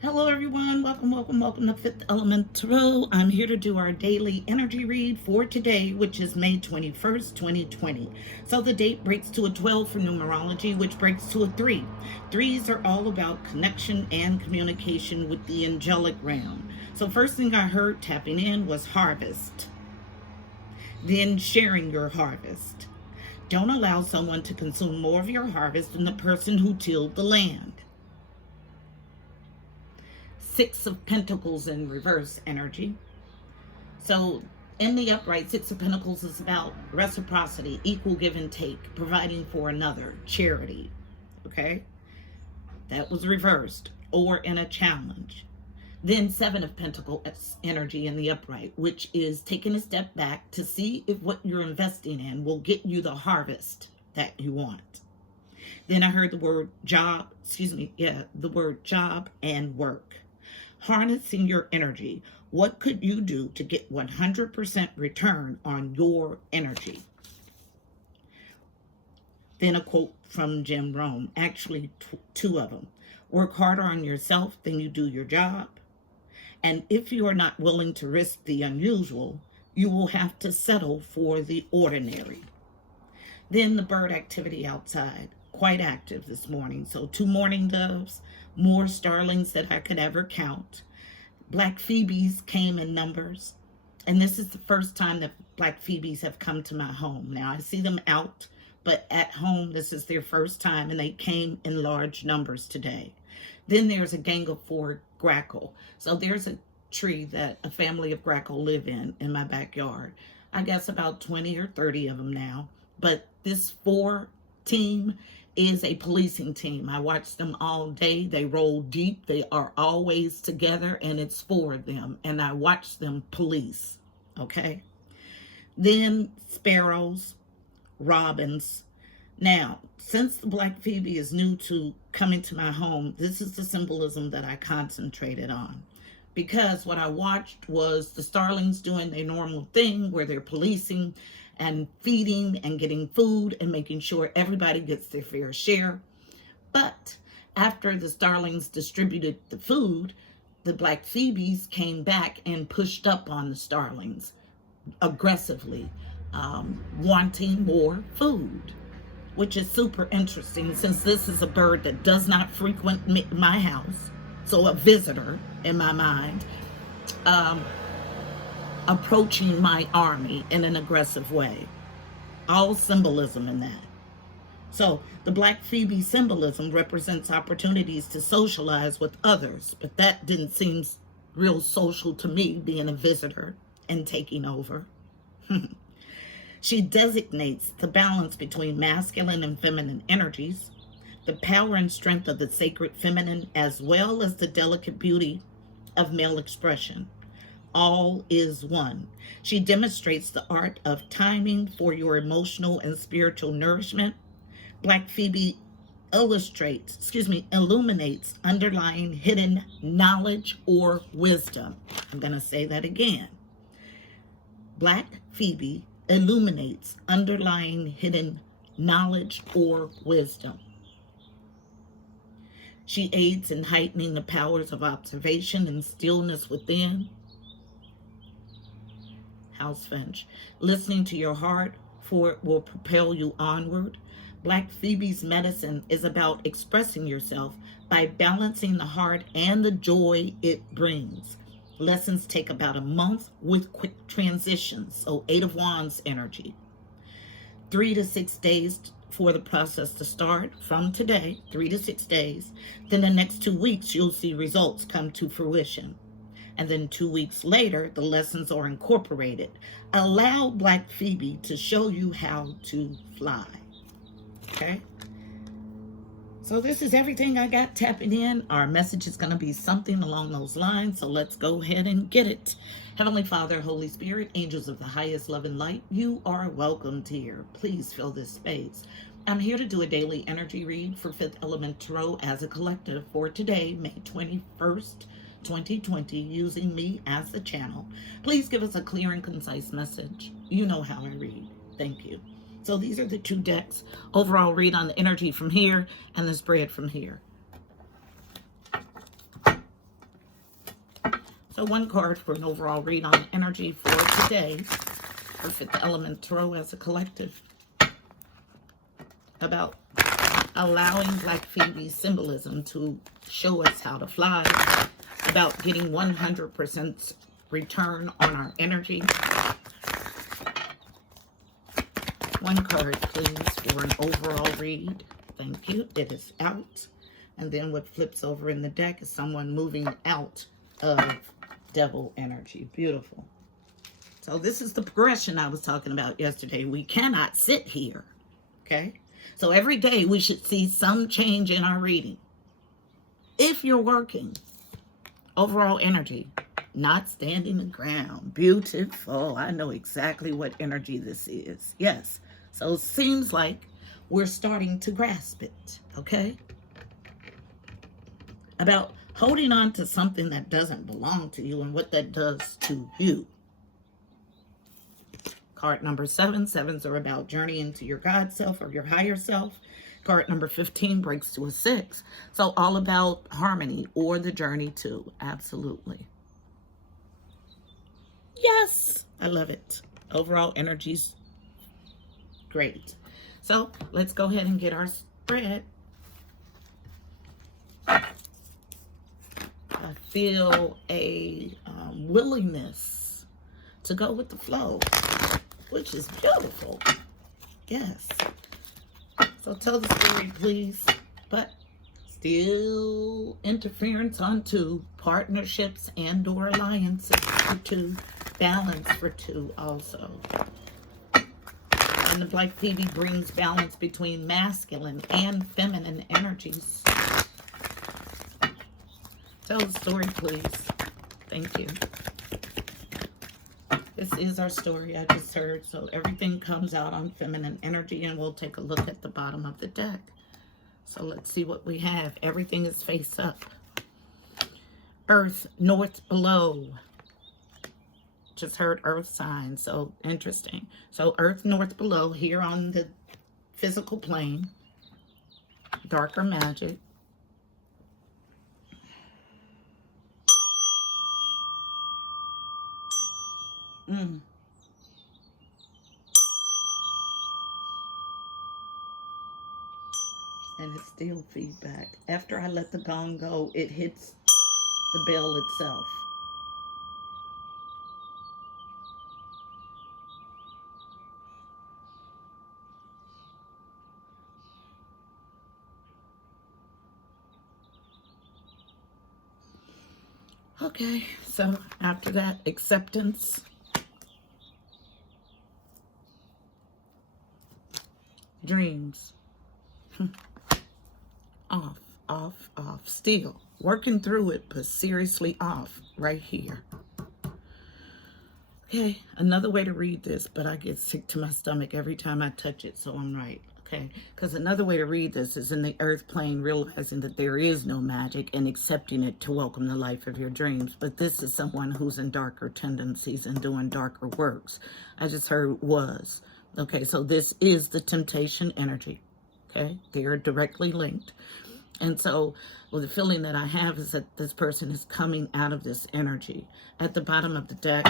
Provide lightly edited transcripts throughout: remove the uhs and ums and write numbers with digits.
Hello, everyone. Welcome to Fifth Element Tarot. I'm here to do our daily energy read for today, which is May 21st, 2020. So the date breaks to a 12 for numerology, which breaks to a 3. Threes are all about connection and communication with the angelic realm. So first thing I heard tapping in was harvest, then sharing your harvest. Don't allow someone to consume more of your harvest than the person who tilled the land. Six of Pentacles in reverse energy. So in the upright, Six of Pentacles is about reciprocity, equal give and take, providing for another, charity. Okay? That was reversed, or in a challenge. Then Seven of Pentacles energy in the upright, which is taking a step back to see if what you're investing in will get you the harvest that you want. Then I heard the word job, the word job and work. Harnessing your energy. What could you do to get 100% return on your energy? Then a quote from Jim Rohn, actually two of them. Work harder on yourself than you do your job. And if you are not willing to risk the unusual, you will have to settle for the ordinary. Then the bird activity outside, quite active this morning. So 2 mourning doves, more starlings that I could ever count. Black phoebes came in numbers. And this is the first time that black phoebes have come to my home. Now I see them out, but at home this is their first time, and they came in large numbers today. Then there's a gang of 4 grackle. So there's a tree that a family of grackle live in my backyard. I guess about 20 or 30 of them now. But this 4 team is a policing team. I watch them all day. They roll deep. They are always together, and it's 4 of them. And I watch them police. Okay? Then sparrows, robins. Now, since the black phoebe is new to coming to my home, this is the symbolism that I concentrated on. Because what I watched was the starlings doing their normal thing where they're policing and feeding and getting food and making sure everybody gets their fair share. But after the starlings distributed the food, the black phoebes came back and pushed up on the starlings aggressively, wanting more food, which is super interesting since this is a bird that does not frequent my house. So a visitor in my mind, approaching my army in an aggressive way. All symbolism in that. So the black phoebe symbolism represents opportunities to socialize with others, but that didn't seem real social to me, being a visitor and taking over. She designates the balance between masculine and feminine energies, the power and strength of the sacred feminine, as well as the delicate beauty of male expression. All is one. She demonstrates the art of timing for your emotional and spiritual nourishment. Black phoebe illuminates underlying hidden knowledge or wisdom. I'm going to say that again. Black phoebe illuminates underlying hidden knowledge or wisdom. She aids in heightening the powers of observation and stillness within. House Finch. Listening to your heart, for it will propel you onward. Black Phoebe's medicine is about expressing yourself by balancing the heart and the joy it brings. Lessons take about a month with quick transitions. So 8 of Wands energy. 3 to 6 days for the process to start from today, 3 to 6 days. Then the next 2 weeks, you'll see results come to fruition. And then 2 weeks later, the lessons are incorporated. Allow Black Phoebe to show you how to fly. Okay? So this is everything I got tapping in. Our message is going to be something along those lines. So let's go ahead and get it. Heavenly Father, Holy Spirit, angels of the highest love and light, you are welcomed here. Please fill this space. I'm here to do a daily energy read for Fifth Element Tarot as a collective for today, May 21st, 2020, using me as the channel. Please give us a clear and concise message. You know how I read. Thank you. So these are the 2 decks. Overall read on the energy from here and the spread from here. So one card for an overall read on energy for today, for Fifth Element Tarot as a collective, about allowing Black Phoebe's symbolism to show us how to fly, about getting 100% return on our energy. One card, please, for an overall read. Thank you. It is out. And then what flips over in the deck is someone moving out of devil energy. Beautiful. So this is the progression I was talking about yesterday. We cannot sit here. Okay? So every day we should see some change in our reading. If you're working, overall energy, not standing the ground. Beautiful. I know exactly what energy this is. Yes. So it seems like we're starting to grasp it. Okay? About holding on to something that doesn't belong to you and what that does to you. Card number 7. 7s are about journey into your God self or your higher self. Card number 15 breaks to a 6. So all about harmony or the journey too. Absolutely. Yes, I love it. Overall energy's great. So let's go ahead and get our spread. I feel a willingness to go with the flow, which is beautiful. Yes. So tell the story, please. But still interference on 2, partnerships and or alliances for 2, balance for 2 also. And the Black Phoebe brings balance between masculine and feminine energies. Tell the story, please. Thank you. This is our story I just heard. So everything comes out on feminine energy, and we'll take a look at the bottom of the deck. So let's see what we have. Everything is face up. Earth, north below. Just heard earth sign. So interesting. So earth, north below, here on the physical plane. Darker magic. And it's still feedback. After I let the gong go, it hits the bell itself. Okay, so after that, acceptance. Dreams. Off, off, off. Still working through it, but seriously off right here. Okay, another way to read this, but I get sick to my stomach every time I touch it, so I'm right. Okay, because another way to read this is in the earth plane, realizing that there is no magic and accepting it to welcome the life of your dreams. But this is someone who's in darker tendencies and doing darker works. I just heard was. Okay, so this is the temptation energy. Okay, they are directly linked. And so, well, the feeling that I have is that this person is coming out of this energy. At the bottom of the deck,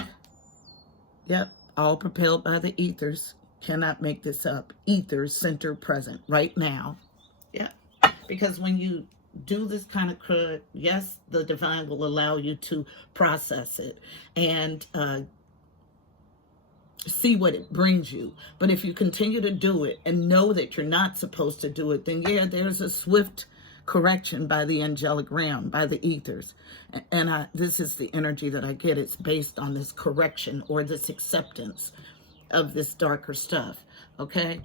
yep, all propelled by the ethers. Cannot make this up. Ethers, center, present, right now. Yeah, because when you do this kind of crud, yes, the divine will allow you to process it and see what it brings you. But if you continue to do it and know that you're not supposed to do it, then yeah, there's a swift correction by the angelic realm, by the ethers. And this is the energy that I get. It's based on this correction or this acceptance of this darker stuff. Okay,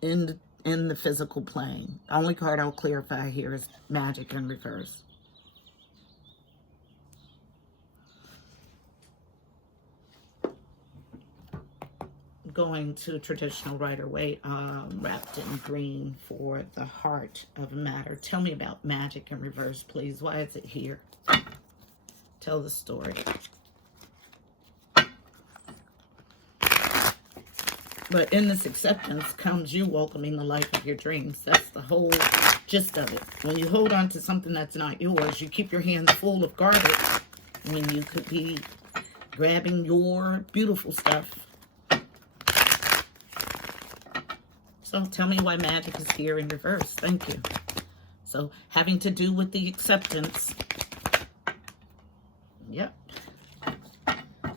in the physical plane. The only card I'll clarify here is magic in reverse. Going to traditional Rider-Waite, wrapped in green for the heart of matter. Tell me about magic in reverse, please. Why is it here? Tell the story. But in this acceptance comes you welcoming the life of your dreams. That's the whole gist of it. When you hold on to something that's not yours, you keep your hands full of garbage when you could be grabbing your beautiful stuff. So tell me why magic is here in reverse. Thank you. So having to do with the acceptance. Yep.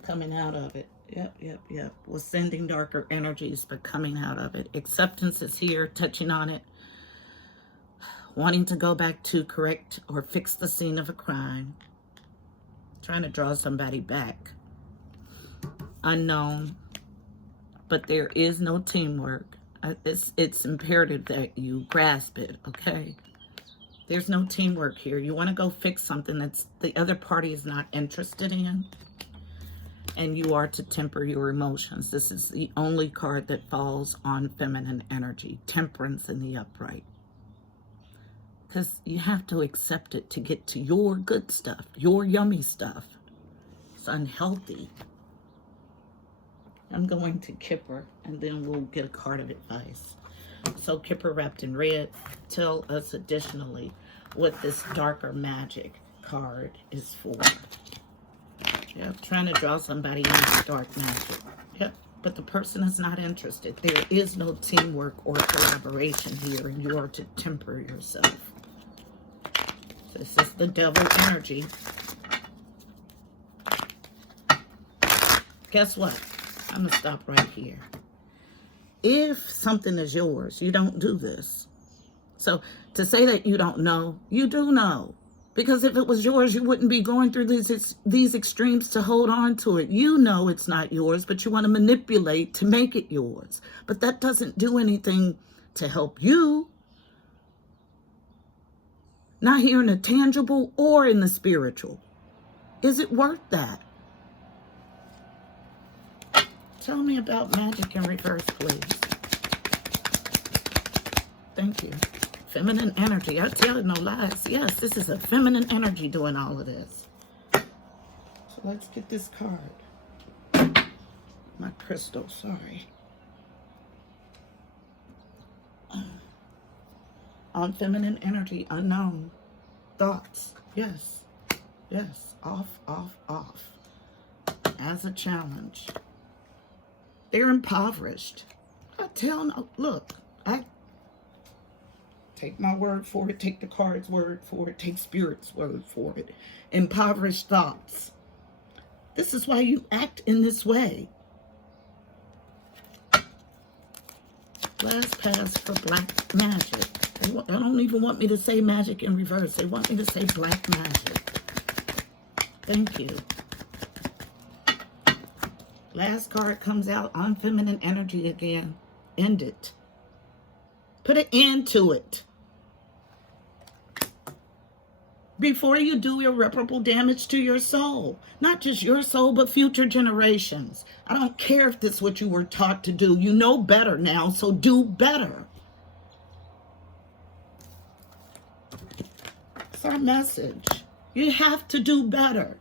Coming out of it. Yep. Was sending darker energies, but coming out of it. Acceptance is here, touching on it. Wanting to go back to correct or fix the scene of a crime. Trying to draw somebody back. Unknown. But there is no teamwork. It's imperative that you grasp it, okay? There's no teamwork here. You want to go fix something that's the other party is not interested in. And you are to temper your emotions. This is the only card that falls on feminine energy. Temperance in the upright. Because you have to accept it to get to your good stuff. Your yummy stuff. It's unhealthy. I'm going to Kipper, and then we'll get a card of advice. So Kipper wrapped in red, tell us additionally what this darker magic card is for. Yep, trying to draw somebody into dark magic. Yep, but the person is not interested. There is no teamwork or collaboration here, and you are to temper yourself. This is the devil energy. Guess what? I'm going to stop right here. If something is yours, you don't do this. So to say that you don't know, you do know. Because if it was yours, you wouldn't be going through these extremes to hold on to it. You know it's not yours, but you want to manipulate to make it yours. But that doesn't do anything to help you. Not here in the tangible or in the spiritual. Is it worth that? Tell me about magic in reverse, please. Thank you. Feminine energy. I tell it no lies. Yes, this is a feminine energy doing all of this. So let's get this card. My crystal, sorry. On feminine energy, unknown. Thoughts. Yes. Off. As a challenge. They're impoverished. I tell no, look, I take my word for it, take the card's word for it, take spirit's word for it. Impoverished thoughts. This is why you act in this way. Last pass for black magic. They don't even want me to say magic in reverse. They want me to say black magic. Thank you. Last card comes out on feminine energy again. End it. Put an end to it. Before you do irreparable damage to your soul. Not just your soul, but future generations. I don't care if this is what you were taught to do. You know better now, so do better. It's our message. You have to do better.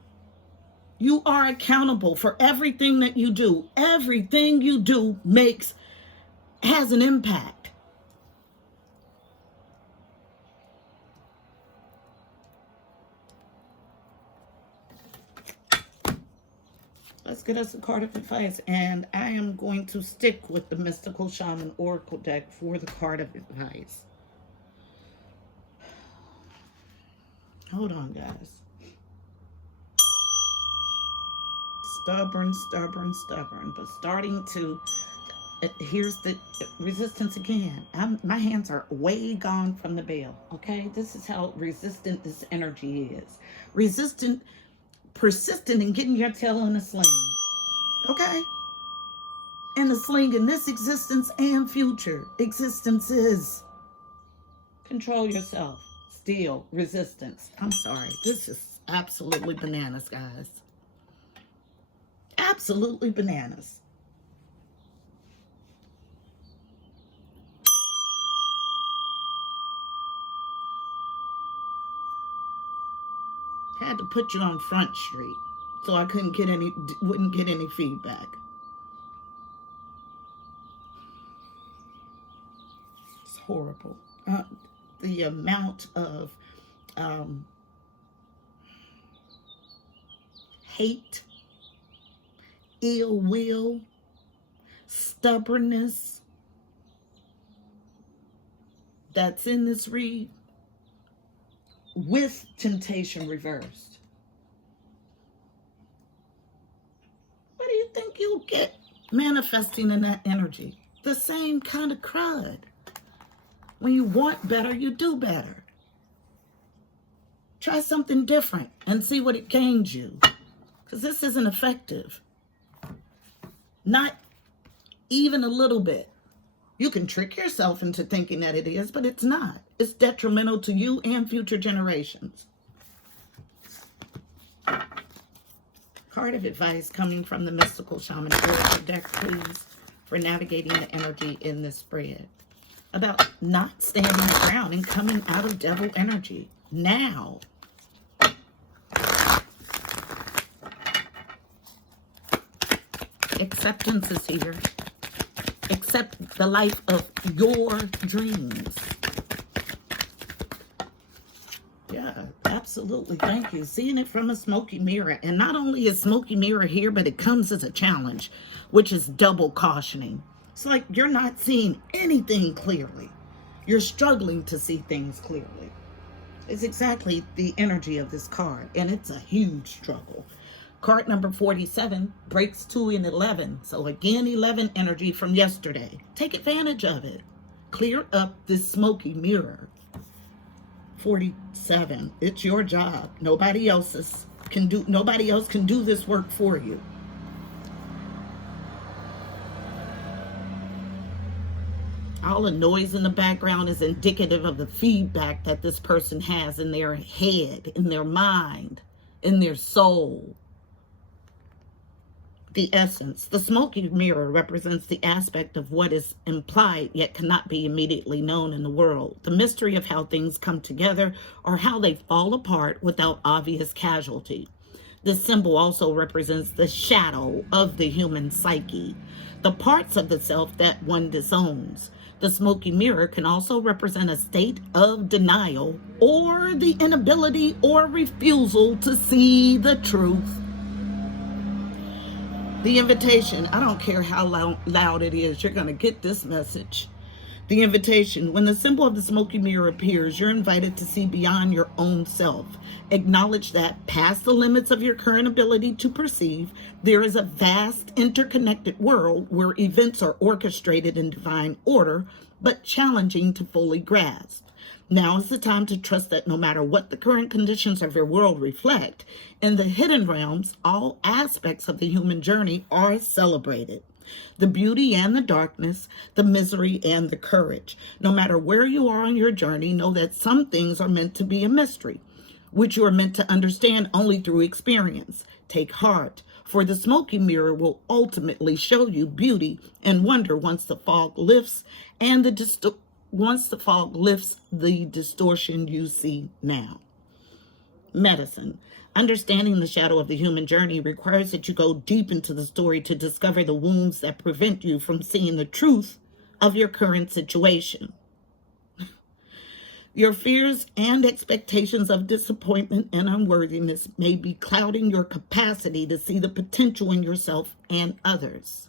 You are accountable for everything that you do. Everything you do has an impact. Let's get us a card of advice. And I am going to stick with the Mystical Shaman Oracle deck for the card of advice. Hold on, guys. Stubborn, but starting to, here's the resistance again. My hands are way gone from the bell, okay? This is how resistant this energy is. Resistant, persistent in getting your tail in the sling, okay? In the sling in this existence and future existences. Control yourself. Still, resistance. I'm sorry. This is absolutely bananas, guys. Absolutely bananas. Had to put you on Front Street so I wouldn't get any feedback. horrible. The amount of hate, ill will, stubbornness that's in this read with temptation reversed. What do you think you'll get manifesting in that energy? The same kind of crud. When you want better, you do better. Try something different and see what it gains you. Because this isn't effective. Not even a little bit. You can trick yourself into thinking that it is, but it's not. It's detrimental to you and future generations. Card of advice coming from the Mystical Shaman Oracle deck, please, for navigating the energy in this spread. About not standing around and coming out of devil energy now. Acceptance is here. Accept the life of your dreams. Yeah, absolutely. Thank you. Seeing it from a smoky mirror. And not only is smoky mirror here, but it comes as a challenge, which is double cautioning. It's like you're not seeing anything clearly. You're struggling to see things clearly. It's exactly the energy of this card, and it's a huge struggle. Card number 47 breaks 2 and 11. So again, 11 energy from yesterday. Take advantage of it. Clear up this smoky mirror. 47. It's your job. Nobody else can do this work for you. All the noise in the background is indicative of the feedback that this person has in their head, in their mind, in their soul. The essence. The smoky mirror represents the aspect of what is implied yet cannot be immediately known in the world. The mystery of how things come together or how they fall apart without obvious casualty. This symbol also represents the shadow of the human psyche, the parts of the self that one disowns. The smoky mirror can also represent a state of denial or the inability or refusal to see the truth. The invitation, I don't care how loud it is, you're going to get this message. The invitation, when the symbol of the smoky mirror appears, you're invited to see beyond your own self. Acknowledge that past the limits of your current ability to perceive, there is a vast interconnected world where events are orchestrated in divine order, but challenging to fully grasp. Now is the time to trust that no matter what the current conditions of your world reflect, in the hidden realms, all aspects of the human journey are celebrated. The beauty and the darkness, the misery and the courage. No matter where you are on your journey, know that some things are meant to be a mystery, which you are meant to understand only through experience. Take heart, for the smoky mirror will ultimately show you beauty and wonder once the fog lifts and the distortion you see now. Medicine. Understanding the shadow of the human journey requires that you go deep into the story to discover the wounds that prevent you from seeing the truth of your current situation. Your fears and expectations of disappointment and unworthiness may be clouding your capacity to see the potential in yourself and others.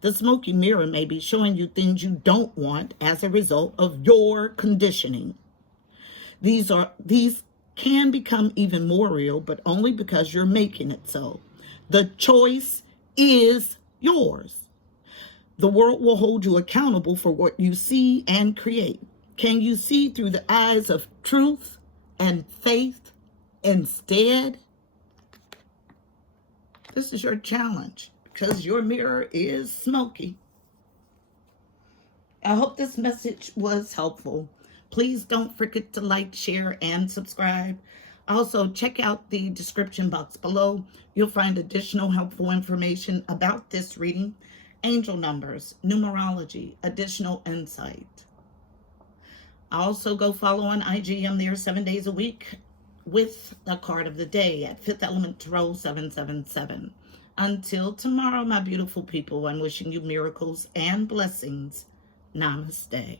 The smoky mirror may be showing you things you don't want as a result of your conditioning. These can become even more real, but only because you're making it so. The choice is yours. The world will hold you accountable for what you see and create. Can you see through the eyes of truth and faith instead? This is your challenge because your mirror is smoky. I hope this message was helpful. Please don't forget to like, share, and subscribe. Also, check out the description box below. You'll find additional helpful information about this reading, angel numbers, numerology, additional insight. Also, go follow on IG. I'm there 7 days a week with a card of the day at Fifth Element Tarot 777. Until tomorrow, my beautiful people, I'm wishing you miracles and blessings. Namaste.